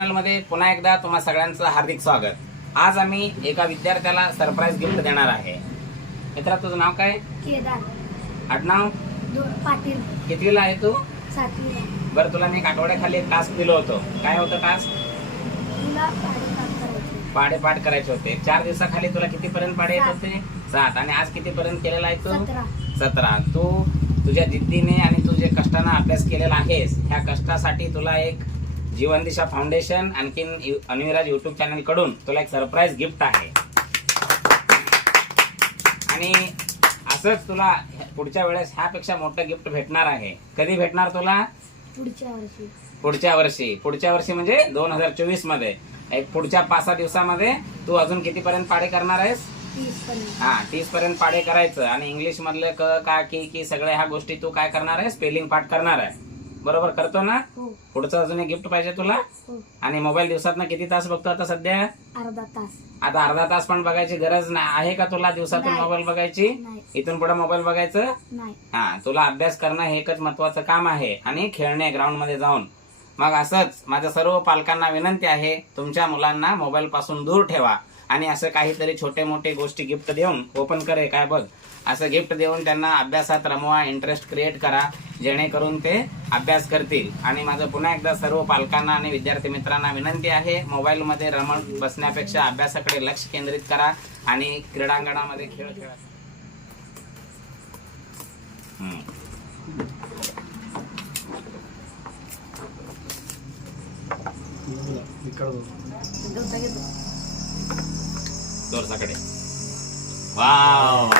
चॅनलमध्ये पुन्हा एकदा तुम्हा सगळ्यांचं हार्दिक स्वागत. आज आम्ही एका विद्यार्थ्याला सरप्राईज गिफ्ट देणार आहे. मित्रा तुझं नाव काय? केदार. आडनाव? दो पाटील. कितवीला आहे तू? सातवीला. बरं तुला मी एक आठवड्याखाली एक टास्क दिलो होतो. काय होतं टास्क तुला पाडेपाठ करायचे पाडे पाठ करायचे होते. चार दिवसाखाली तुला कितीपर्यंत पाडे येत होते? सात. आणि आज कितीपर्यंत केलेला आहे तू? सतरा. सतरा. तू तुझ्या जिद्दीने आणि तू जे कष्टानं अभ्यास केलेला आहेस. ह्या कष्टासाठी तुला एक जीवन दिशा फाउंडेशन आणखीन अन्विराज युट्यूब चॅनलकडून तुला एक सरप्राईज गिफ्ट आहे. आणि असंच तुला पुढच्या वेळेस ह्यापेक्षा मोठं गिफ्ट भेटणार आहे. कधी भेटणार तुला? पुढच्या वर्षी. पुढच्या वर्षी. पुढच्या वर्षी म्हणजे दोन हजार चोवीसमध्ये. एक पुढच्या पाच सहा दिवसामध्ये तू अजून कितीपर्यंत पाडे करणार आहेस? पर्यंत हा तीस पर्यंत पाडे करायचं. आणि इंग्लिश मधले क का की की सगळ्या ह्या गोष्टी तू काय करणार आहे स्पेलिंग पाठ करणार आहे बरोबर करतो ना? हो. पुढचं अजून एक गिफ्ट पाहिजे तुला? हो. आणि मोबाईल दिवसात किती तास बघतो आता सध्या? अर्धा तास. आता अर्धा तास पण बघायची गरज ना आहे का तुला दिवसातून नाही. मोबाईल बघायची? नाही. इथून पुढे मोबाईल बघायचं? नाही. हा तुला अभ्यास करणं हे एकच महत्वाचं काम आहे आणि खेळणे ग्राउंडमध्ये जाऊन. मग असंच माझ्या सर्व पालकांना विनंती आहे तुमच्या मुलांना मोबाईल पासून दूर ठेवा. आणि असं काहीतरी छोटे मोठे गोष्टी गिफ्ट देऊन ओपन करे काय बघ. असं गिफ्ट देऊन त्यांना अभ्यासात रमवा इंटरेस्ट क्रिएट करा जेणेकरून ते अभ्यास करतील. आणि माझं पुन्हा एकदा सर्व पालकांना आणि विद्यार्थी मित्रांना विनंती आहे मोबाईलमध्ये रमण बसण्यापेक्षा अभ्यासाकडे लक्ष केंद्रित करा आणि क्रीडांगणामध्ये खेळ खेळा. ドルサカリ。わーお